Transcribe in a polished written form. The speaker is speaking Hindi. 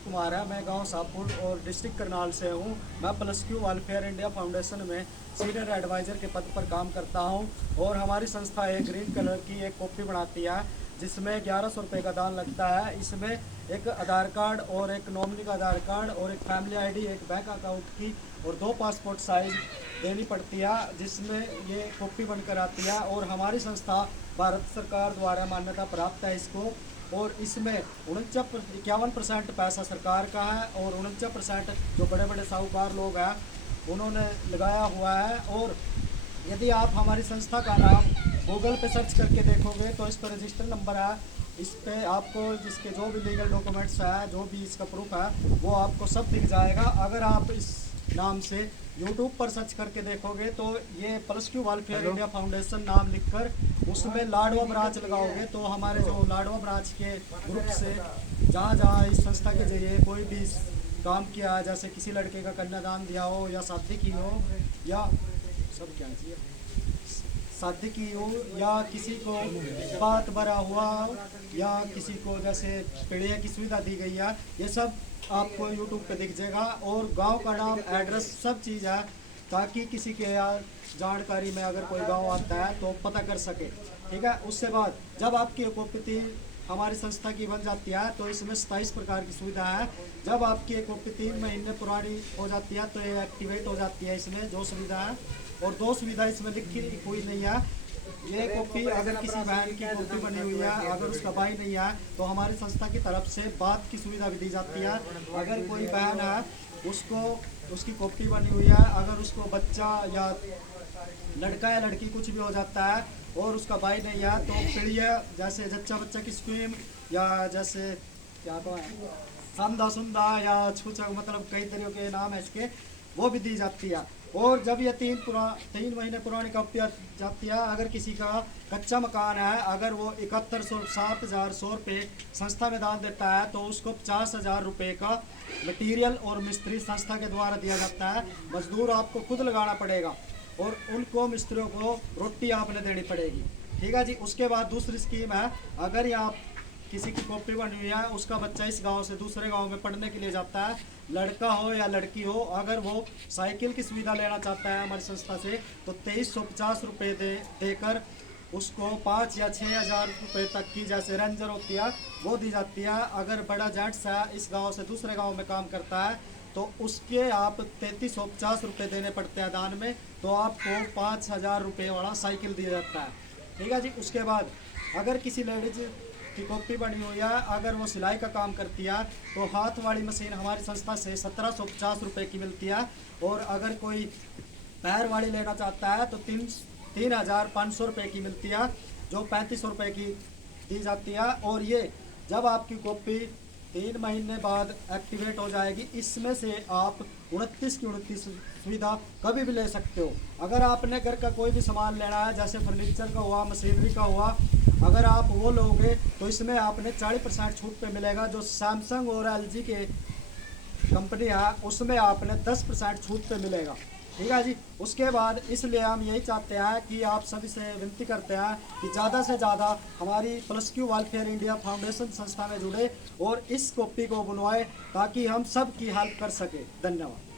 कुमार है। मैं गांव सापुर और डिस्ट्रिक्ट करनाल से हूं। मैं plus Q welfare India foundation में सीनियर एडवाइज़र के पद पर काम करता हूं और हमारी संस्था एक ग्रीन कलर की एक कॉपी बनाती है जिसमें 1100 रुपये का दान लगता है। इसमें एक आधार कार्ड और एक नॉमिनी का आधार कार्ड और एक फैमिली आईडी, एक बैंक अकाउंट की और 2 पासपोर्ट साइज देनी पड़ती है, जिसमें ये कॉपी बनकर आती है। और हमारी संस्था भारत सरकार द्वारा मान्यता प्राप्त है इसको। और इसमें 51% पैसा सरकार का है और 49% जो बड़े बड़े साहूकार लोग हैं उन्होंने लगाया हुआ है। और यदि आप हमारी संस्था का नाम गूगल पे सर्च करके देखोगे तो इस पर रजिस्टर नंबर है। इस पे आपको जिसके जो भी लीगल डॉक्यूमेंट्स है, जो भी इसका प्रूफ है, वो आपको सब दिख जाएगा। अगर आप इस नाम से यूट्यूब पर सर्च करके देखोगे तो ये plus Q welfare India foundation नाम लिखकर उसमें लाडवा ब्रांच लगाओगे तो हमारे जो लाडवा ब्रांच के ग्रुप से जहाँ जहाँ इस संस्था के जरिए कोई भी काम किया है, जैसे किसी लड़के का कन्यादान दिया हो या शादी की हो या सब क्या चाहिए शादी की हो या किसी को बात भरा हुआ हो या किसी को जैसे पीढ़िया की सुविधा दी गई है, ये सब आपको यूट्यूब पे दिख जाएगा। और गांव का नाम, एड्रेस, सब चीज़ है ताकि किसी के यार जानकारी में अगर कोई गांव आता है तो पता कर सके। ठीक है। उससे बाद जब आपकी कॉपी हमारी संस्था की बन जाती है तो इसमें 27 प्रकार की सुविधा है। जब आपकी एक कॉपी 3 महीने पुरानी हो जाती है तो ये एक्टिवेट हो जाती है इसमें जो सुविधा है। और 2 सुविधा इसमें लिखी हुई नहीं है। ये कॉपी अगर किसी बहन की कॉपी बनी हुई है, अगर उसका भाई नहीं है तो हमारी संस्था की तरफ से बात की सुविधा भी दी जाती है। अगर कोई बहन है उसको उसकी कॉपी बनी हुई है, अगर उसको बच्चा या लड़का या लड़की कुछ भी हो जाता है और उसका भाई नहीं है तो पीड़िया जैसे जच्चा बच्चा की स्कीम या जैसे क्या तो है संधा सुंधा या छूचा, मतलब कई तरह के नाम है इसके, वो भी दी जाती है। और जब ये 3 महीने पुरानी कॉपी जाती है, अगर किसी का कच्चा मकान है, अगर वो 71,007,100 रुपये संस्था में दान देता है तो उसको 50,000 रुपये का मटेरियल और मिस्त्री संस्था के द्वारा दिया जाता है। मजदूर आपको खुद लगाना पड़ेगा और उनको मिस्त्रियों को रोटी आपने देनी पड़ेगी। ठीक है जी। उसके बाद दूसरी स्कीम है, अगर यहाँ किसी की कॉपी बनी हुई है, उसका बच्चा इस गांव से दूसरे गांव में पढ़ने के लिए जाता है, लड़का हो या लड़की हो, अगर वो साइकिल की सुविधा लेना चाहता है हमारी संस्था से तो 2350 रुपये देकर उसको 5 या 6,000 रुपये तक की जैसे रेंजर होती है वो दी जाती है। अगर बड़ा जेंट्स है इस गांव से दूसरे गांव में काम करता है तो उसके आप 3350 रुपये देने पड़ते हैं दान में, तो आपको 5,000 रुपये वाला साइकिल दिया जाता है। ठीक है जी। उसके बाद अगर किसी लेडीज की कॉपी बनी हुई है, अगर वो सिलाई का काम करती है तो हाथ वाली मशीन हमारी संस्था से 1750 रुपये की मिलती है। और अगर कोई पैर वाली लेना चाहता है तो 3,500 रुपये की मिलती है, जो 3500 रुपये की दी जाती है। और ये जब आपकी कॉपी 3 महीने बाद एक्टिवेट हो जाएगी, इसमें से आप 29 की 29 सुविधा कभी भी ले सकते हो। अगर आपने घर का कोई भी सामान लेना है, जैसे फर्नीचर का हुआ, मशीनरी का हुआ, अगर आप वो लोगे तो इसमें आपने 40% छूट पे मिलेगा। जो सैमसंग और एलजी के कंपनी है उसमें आपने 10% छूट पे मिलेगा। ठीक है जी। उसके बाद इसलिए हम यही चाहते हैं कि आप सभी से विनती करते हैं कि ज़्यादा से ज़्यादा हमारी plus Q welfare India foundation संस्था में जुड़े और इस कॉपी को बुलवाएं ताकि हम सब की हेल्प कर सके। धन्यवाद।